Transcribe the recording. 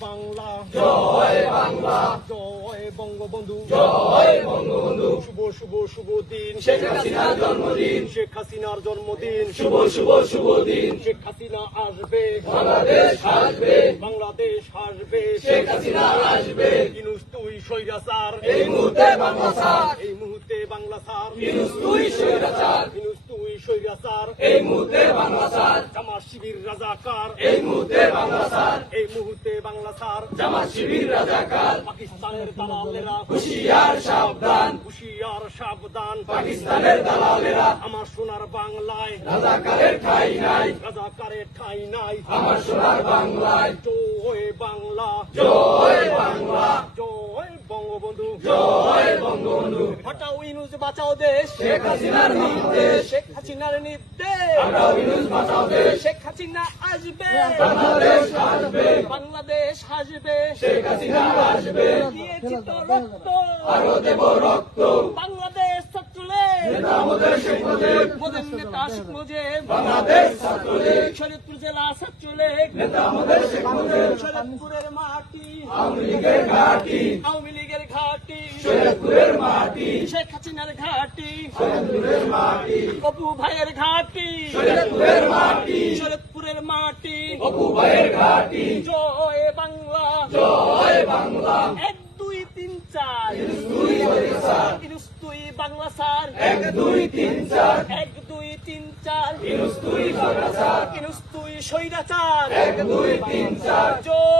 বাংলা। জয় বাংলা। জয় বঙ্গবন্ধু। জয় বঙ্গবন্ধু। শুভ শুভ শুভ দিন। শেখ হাসিনার জন্মদিন। শেখ হাসিনার জন্মদিন। শুভ শুভ শুভ দিন। শেখ হাসিনা আসবে। বাংলাদেশ আসবে। বাংলাদেশ আসবে। শেখ হাসিনা আসবে। ইনুস তুই স্বৈরাচার এই মুহূর্তে বাংলা স্যার এই মুহূর্তে বাংলা সার। ইনুস তুই স্বৈরাচার ইনুস তুই এই মুহূর্তে বাংলা স্যার জামাত শিবির রাজাকার। এই মুহূর্তে বাংলা স্যার এই মুহূর্তে বাংলা সার জামাত শিবির রাজাকার। পাকিস্তানের দালালেরা। হুশিয়ার সাবধান। হুশিয়ার সাবধান। পাকিস্তানের দালালেরা। আমার সোনার বাংলায়। রাজাকারের ঠাই নাই। রাজাকারের ঠাই নাই। আমার সোনার বাংলায়। জয় বাংলা। জয় বাংলা জয় বঙ্গবন্ধু জয় বঙ্গবন্ধু হটাও ইনুস বাঁচাও দেশ। শেখ হাসিনার নির্দেশ। শেখ হাসিনার নির্দেশ। আমরা ইনুস বাঁচাও দেশ। শেখ হাসিনা আসবে। বাংলাদেশ আসবে। বাংলাদেশ আসবে। শেখ হাসিনা আসবে। দিয়েছি তো রক্ত। আরও দেব রক্ত। বাংলাদেশ ছাত্রলে নেতা আমাদের শেখ মুজিব মোদের নেতা শেখ মুজিব। বাংলাদেশ ছাত্রলীগ। শরীয়তপুর জেলা ছাত্রলীগ। নেতা আমাদের শেখ মুজিব শরীয়তপুরের মাটি। আওয়ামী লীগের ঘাঁটি। আওয়ামী লীগের শরীয়তপুরের মাটি শেখ হাসিনার ঘাটি শরীয়তপুরের মাটি কপু ভাইয়ের ঘাটি শরীয়তপুরের মাটি শরৎপুরের মাটি অপু ভাইয়ের ঘাটি জয় বাংলা জয় বাংলা। এক দুই তিন চার। দুই স্যার বাংলা স্যার এক দুই তিন চার। এক দুই তিন চার। দুই স্যার ইনুস তুই স্বৈরাচার। এক দুই তিন চার। জয়